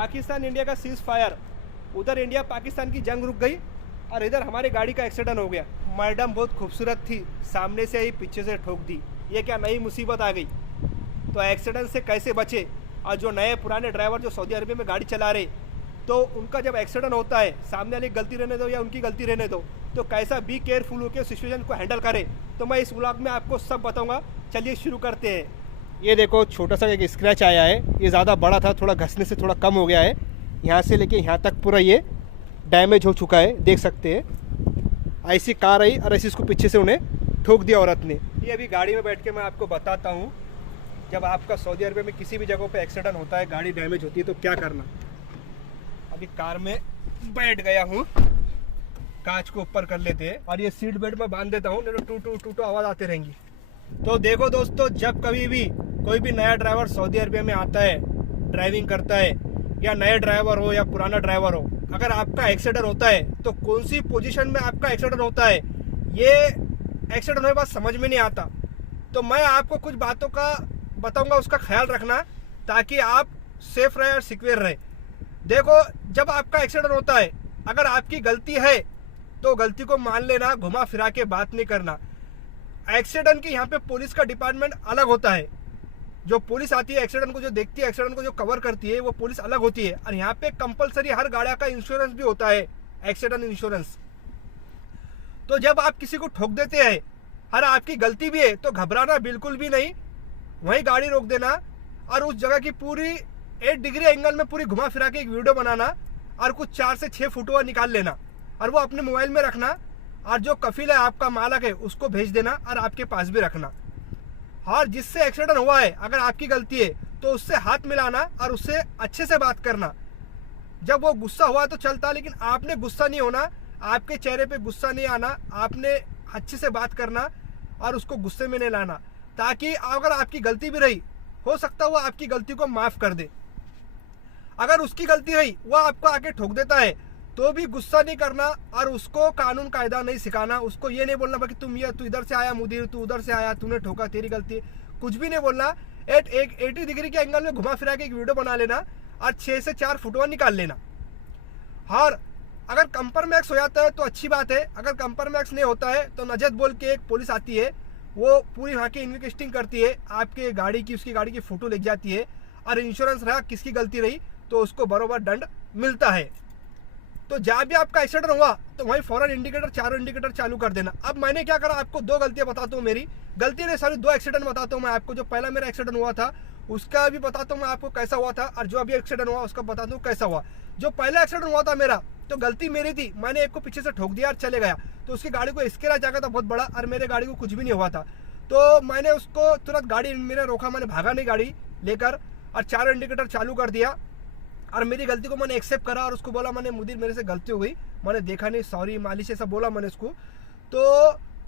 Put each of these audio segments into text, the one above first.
Pakistan India का cease fire, उधर India Pakistan की जंग रुक गई और इधर हमारी गाड़ी का एक्सीडेंट हो गया। मैडम बहुत खूबसूरत थी, सामने से आई पीछे से ठोक दी। ये क्या नई मुसीबत आ गई। तो एक्सीडेंट से कैसे बचे। और जो नए पुराने ड्राइवर जो सऊदी अरबिया में गाड़ी चला रहे, तो उनका जब एक्सीडेंट होता है, सामने वाली गलती रहने दो या उनकी गलती रहने दो, तो कैसा बी केयरफुल होकर सिचुएशन को हैंडल करें, तो मैं इस व्लॉग में आपको सब बताऊंगा। चलिए शुरू करते हैं। ये देखो छोटा सा एक स्क्रैच आया है, ये ज़्यादा बड़ा था, थोड़ा घसने से थोड़ा कम हो गया है। यहाँ से लेके यहाँ तक पूरा ये डैमेज हो चुका है, देख सकते हैं। ऐसी कार आई और ऐसी इसको पीछे से उन्हें ठोक दिया औरत ने। ये अभी गाड़ी में बैठ के मैं आपको बताता हूँ, जब आपका सऊदी अरबिया में किसी भी जगह पे एक्सीडेंट होता है, गाड़ी डैमेज होती है, तो क्या करना। अभी कार में बैठ गया हूँ, कांच को ऊपर कर लेते हैं और ये सीट बेल्ट में बांध देता हूँ, नहीं तो टू टू टू आवाज़ आती रहेंगी। तो देखो दोस्तों, जब कभी भी कोई भी नया ड्राइवर सऊदी अरबिया में आता है, ड्राइविंग करता है, या नया ड्राइवर हो या पुराना ड्राइवर हो, अगर आपका एक्सीडेंट होता है तो कौन सी पोजीशन में आपका एक्सीडेंट होता है, ये एक्सीडेंट होने के बाद समझ में नहीं आता। तो मैं आपको कुछ बातों का बताऊंगा, उसका ख्याल रखना ताकि आप सेफ रहे और सिक्योर रहे। देखो, जब आपका एक्सीडेंट होता है, अगर आपकी गलती है तो गलती को मान लेना, घुमा फिरा के बात नहीं करना। एक्सीडेंट की यहाँ पे पुलिस का डिपार्टमेंट अलग होता है। जो पुलिस आती है एक्सीडेंट को जो देखती है, एक्सीडेंट को जो कवर करती है, वो पुलिस अलग होती है। और यहाँ पे कंपलसरी हर गाड़ी का इंश्योरेंस भी होता है, एक्सीडेंट इंश्योरेंस। तो जब आप किसी को ठोक देते हैं और आपकी गलती भी है, तो घबराना बिल्कुल भी नहीं, वहीं गाड़ी रोक देना और उस जगह की पूरी 8 डिग्री एंगल में पूरी घुमा फिरा के एक वीडियो बनाना और कुछ 4 से 6 फोटो निकाल लेना और वो अपने मोबाइल में रखना, और जो कफिल है, आपका मालक है, उसको भेज देना और आपके पास भी रखना। और जिससे एक्सीडेंट हुआ है, अगर आपकी गलती है तो उससे हाथ मिलाना और उससे अच्छे से बात करना। जब वो गुस्सा हुआ तो चलता, लेकिन आपने गुस्सा नहीं होना, आपके चेहरे पे गुस्सा नहीं आना, आपने अच्छे से बात करना और उसको गुस्से में नहीं लाना, ताकि अगर आपकी गलती भी रही, हो सकता है वो आपकी गलती को माफ कर दे। अगर उसकी गलती रही, वो आपको आके ठोक देता है, तो भी गुस्सा नहीं करना और उसको कानून कायदा नहीं सिखाना। उसको ये नहीं बोलना कि तू इधर से आया मुदीर, तू उधर से आया, तूने ठोका, तेरी गलती, कुछ भी नहीं बोलना। 80 डिग्री के एंगल में घुमा फिरा के एक वीडियो बना लेना और 6 से 4 फोटो निकाल लेना। और अगर कंपर मैक्स हो जाता है तो अच्छी बात है, अगर कंपर मैक्स नहीं होता है तो नजत बोल के एक पुलिस आती है, वो पूरी वहाँ की इन्वेस्टिंग करती है, आपके गाड़ी की, उसकी गाड़ी की फोटो ले जाती है, और इंश्योरेंस रहा, किसकी गलती रही तो उसको बराबर दंड मिलता है। तो जहाँ भी आपका एक्सीडेंट हुआ तो वहीं फौरन इंडिकेटर, चारों इंडिकेटर चालू कर देना। अब मैंने क्या करा, आपको 2 गलतियां बताता हूँ, मेरी गलती नहीं, सॉरी 2 एक्सीडेंट बताता हूँ मैं आपको। जो पहला मेरा एक्सीडेंट हुआ था उसका भी बताता हूँ मैं आपको कैसा हुआ था, और जो अभी एक्सीडेंट हुआ उसका बताता हूँ कैसा हुआ। जो पहला एक्सीडेंट हुआ था मेरा, तो गलती मेरी थी, मैंने एक को पीछे से ठोक दिया और चले गया, तो उसकी गाड़ी को स्क्रैच आ गया था बहुत बड़ा, और मेरे गाड़ी को कुछ भी नहीं हुआ था। तो मैंने उसको तुरंत गाड़ी मेरे रोका, मैंने भागा नहीं गाड़ी लेकर, और चारों इंडिकेटर चालू कर दिया और मेरी गलती को मैंने एक्सेप्ट करा और उसको बोला, मैंने मुदीर मेरे से गलती हो गई, मैंने देखा नहीं, सॉरी मालिश, ऐसा बोला मैंने उसको। तो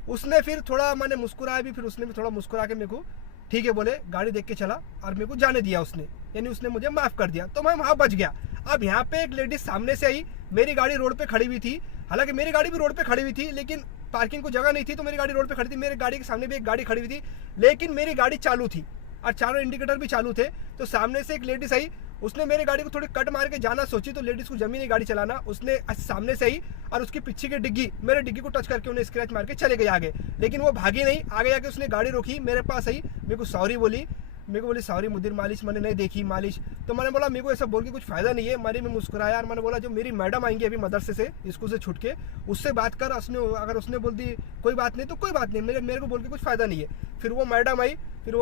उसने फिर थोड़ा, मैंने मुस्कुराया भी, फिर उसने भी थोड़ा मुस्कुरा के मेरे को ठीक है बोले, गाड़ी देख के चला और मेरे को जाने दिया उसने, यानी उसने मुझे माफ कर दिया, तो मैं वहाँ बच गया। अब यहाँ पे एक लेडीज सामने से आई, मेरी गाड़ी रोड पे खड़ी हुई थी, हालांकि मेरी गाड़ी भी रोड पे खड़ी हुई थी, लेकिन पार्किंग को जगह नहीं थी, तो मेरी गाड़ी रोड पे खड़ी थी। मेरी गाड़ी के सामने भी एक गाड़ी खड़ी हुई थी, लेकिन मेरी गाड़ी चालू थी और चारों इंडिकेटर भी चालू थे। तो सामने से एक लेडीज आई, उसने मेरी गाड़ी को थोड़ी कट मार के जाना सोची, तो लेडीज को जमी नहीं गाड़ी चलाना, उसने सामने से आई और उसकी पीछे की डिग्गी, मेरे डिग्गी को टच करके उन्हें स्क्रैच मार के चले गए आगे। लेकिन वो भागी नहीं, आगे जाके उसने गाड़ी रोकी, मेरे पास आई, मेरे को सॉरी बोली, मेरे को बोली सॉरी मुदीर मालिश मैंने नहीं देखी मालिश। तो मैंने बोला मेरे को ऐसा बोल के कुछ फायदा नहीं है, मैंने में मुस्कुराया और मैंने बोला जो मेरी मैडम आएंगी अभी मदरसे से स्कूल से छूट के, उससे बात कर। अगर उसने बोल दी कोई बात नहीं तो कोई बात नहीं, मेरे को बोल के कुछ फायदा नहीं है। फिर वो मैडम आई, फिर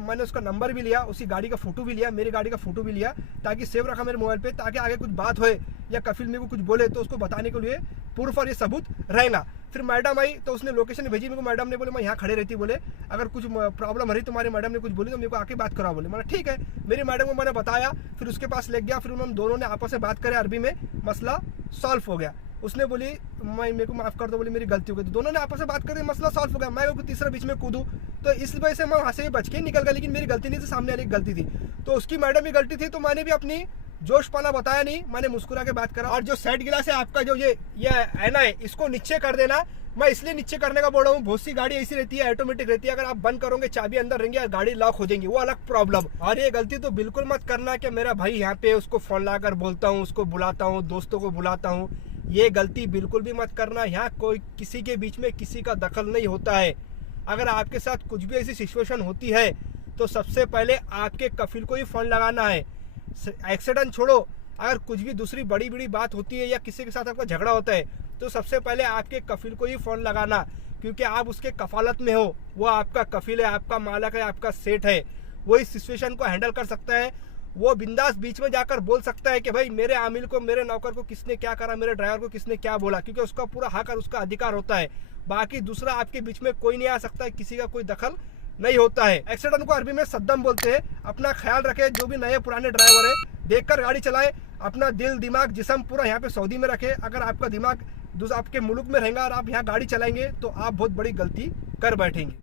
मैंने उसका नंबर भी लिया, उसी गाड़ी का फोटो भी लिया, मेरी गाड़ी का फोटो भी लिया, ताकि सेव रखा मेरे मोबाइल पे, ताकि आगे कुछ बात होए या कफिल मेरे को कुछ बोले तो उसको बताने के लिए प्रूफ और ये सबूत रहेगा। फिर मैडम आई तो उसने लोकेशन भेजी मेरे को, मैडम ने बोले मैं यहाँ खड़े रहती, बोले अगर कुछ प्रॉब्लम हो रही तुम्हारी मैडम ने कुछ बोली तो मेरे को आके बात कराओ, बोले। मैंने ठीक है, मेरी मैडम को मैंने बताया, फिर उसके पास ले गया, फिर उन्होंने दोनों ने आपस में बात करे अरबी में, मसला सॉल्व हो गया। उसने बोली मेरे को माफ कर दो, बोली मेरी गलती हो गई, तो दोनों ने आपस में बात करके मसला सॉल्व हो गया। मैं कोई तीसरा बीच में कूदूं, तो इस वजह से मैं वहाँ से भी बच के निकल गया, लेकिन मेरी गलती नहीं थी, सामने वाली गलती थी। तो उसकी मैडम की गलती थी, तो मैंने भी अपनी जोश पाना बताया नहीं, मैंने मुस्कुरा के बात करा। और जो साइड गिलास है आपका, जो ये ऐना है, इसको नीचे कर देना, मैं इसलिए नीचे करने का बोल रहा हूँ, बहुत सी गाड़ी ऐसी रहती है ऑटोमेटिक रहती है, अगर आप बंद करोगे चाबी अंदर रहेंगे और गाड़ी लॉक हो जाएंगी, वो अलग प्रॉब्लम। और ये गलती तो बिल्कुल मत करना कि मेरा भाई यहाँ पे, उसको फोन लाकर बोलता हूँ, उसको बुलाता हूँ, दोस्तों को बुलाता हूँ, ये गलती बिल्कुल भी मत करना। यहाँ कोई किसी के बीच में किसी का दखल नहीं होता है। अगर आपके साथ कुछ भी ऐसी सिचुएशन होती है तो सबसे पहले आपके कफिल को ही फोन लगाना है। एक्सीडेंट छोड़ो, अगर कुछ भी दूसरी बड़ी बड़ी बात होती है या किसी के साथ आपका झगड़ा होता है तो सबसे पहले आपके कफिल को ही फोन लगाना, क्योंकि आप उसके कफालत में हो। वो आपका कफिल है, आपका मालक है, आपका सेठ है, वो इस सिचुएशन को हैंडल कर सकता है। वो बिंदास बीच में जाकर बोल सकता है कि भाई मेरे आमिल को, मेरे नौकर को किसने क्या करा, मेरे ड्राइवर को किसने क्या बोला, क्योंकि उसका पूरा हक और उसका अधिकार होता है। बाकी दूसरा आपके बीच में कोई नहीं आ सकता है, किसी का कोई दखल नहीं होता है। एक्सीडेंट को अरबी में सद्दम बोलते हैं। अपना ख्याल रखे, जो भी नए पुराने ड्राइवर है देखकर गाड़ी चलाए। अपना दिल दिमाग जिस्म पूरा यहाँ पे सऊदी में रखे। अगर आपका दिमाग आपके मुल्क में रहेगा और आप यहाँ गाड़ी चलाएंगे तो आप बहुत बड़ी गलती कर बैठेंगे।